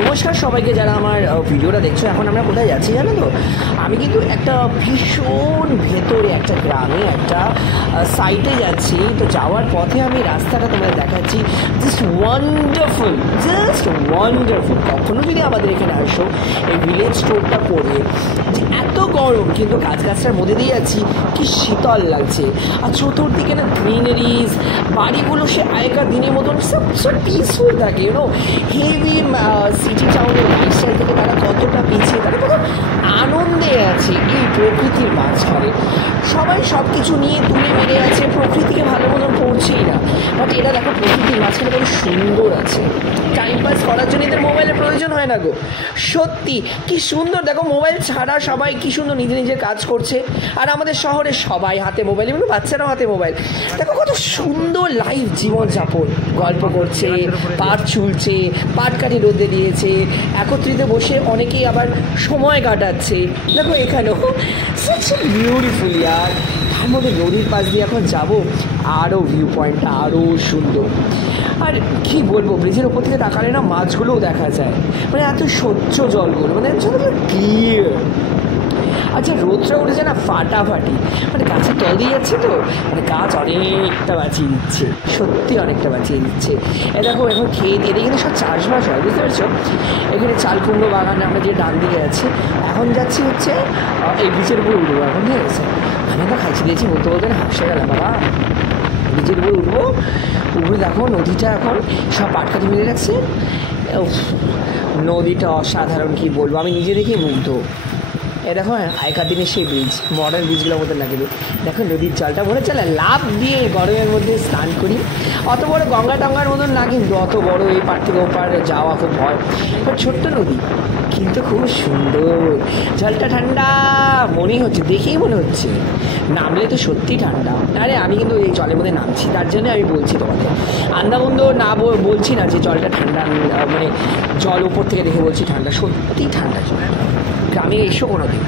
নমস্কার সবাইকে যারা আমার ভিডিওটা দেখছো। এখন আমরা কোথায় যাচ্ছি জানো তো? আমি কিন্তু একটা ভীষণ ভেতরে একটা গ্রামে একটা সাইটে যাচ্ছি। তো যাওয়ার পথে আমি রাস্তাটা তোমাদের দেখাচ্ছি। Just wonderful, just wonderful. কখনো যদি আমাদের এখানে আসো এই ভিলেজ স্টোরটা পড়ে, যে এত গরম কিন্তু গাছগাছটার মধ্যে দিয়ে যাচ্ছি, কি শীতল লাগছে। আর চতুর্দিকে না গ্রিনারিজ, বাড়িগুলো সে আগেকার দিনের মতন সব পিসফুল থাকে। ইউনো হেভি সিটি টাউনের লাইফস্টাইল থেকে তারা কতটা পিছিয়ে, তারা কত আনন্দে আছে এই প্রকৃতির মাঝখানে। সবাই সব কিছু নিয়ে তুলে মেরে আছে, প্রকৃতিকে ভালো মতন পড়ছেই না। বাট এরা দেখো প্রকৃতির মাঝখানে কত সুন্দর আছে। টাইম পাস করার জন্য এদের মোবাইলের প্রয়োজন হয় না গো, সত্যি কি সুন্দর। দেখো মোবাইল ছাড়া সবাই কি সুন্দর নিজে নিজের কাজ করছে। আর আমাদের শহরে সবাই হাতে মোবাইল, এবং বাচ্চারাও হাতে মোবাইল। দেখো কত সুন্দর লাইফ, জীবনযাপন, গল্প করছে, পাট চুলছে, পাট কাটি রোদে দিয়েছে, একত্রিত বসে অনেকেই আবার সময় কাটাচ্ছে। দেখো এখানেও বিউটিফুল ইয়ার। তার মধ্যে নদীর পাশ দিয়ে এখন যাবো, আরও ভিউ পয়েন্টটা আরও সুন্দর। আর কি বলবো, ব্রিজের ওপর থেকে তাকালে না মাছগুলোও দেখা যায়, মানে এত স্বচ্ছ জলগুলো, মানে ক্লিয়ার। আচ্ছা রোদটা উঠেছে না ফাটাফাটি, মানে গাছের তল দিয়ে যাচ্ছে তো, মানে গাছ অনেকটা বাঁচিয়ে দিচ্ছে, সত্যি অনেকটা বাঁচিয়ে দিচ্ছে। এ দেখো এখন খেয়ে দিয়ে কিন্তু সব চাষবাস হয়, বুঝতে পারছো? এখানে চাল কুমড়ো বাগানে আমরা যে ডান দিকে যাচ্ছি, এখন যাচ্ছি হচ্ছে এই ব্রিজের উপরে উঠবো এখন, ঠিক আছে? আমি তো খাইছি দিয়েছি, বলতে বলতে হাসে গেলাম বাবা। ব্রিজের উপরে উঠবো, উপরে দেখো নদীটা এখন সব পাটকাঠি মিলে রাখছে। নদীটা অসাধারণ, কি বলবো, আমি নিজে দেখেই মুগ্ধ। এ দেখো আগেকার দিনের সেই ব্রিজ, মডার্ন ব্রিজগুলোর মধ্যে লাগে। দেখো নদীর জলটা ভরে চলে, লাভ দিয়ে গরমের মধ্যে স্নান করি। অত বড় গঙ্গা টঙ্গার মতন না, কিন্তু অত বড় এই পার থেকে ওপার যাওয়া খুব ভয়। বাট ছোট্ট নদী, কিন্তু খুব সুন্দর, জলটা ঠান্ডা মনেই হচ্ছে, দেখেই মনে হচ্ছে নামলে তো সত্যি ঠান্ডা। আরে আমি কিন্তু এই জলের মধ্যে নামছি, তার জন্য আমি বলছি তোমাকে। আন্দাবন্ধ না বলছি না যে জলটা ঠান্ডা, মানে জল উপর থেকে দেখে বলছি ঠান্ডা, সত্যি ঠান্ডা জল। গ্রামে এসো কোনো দিন।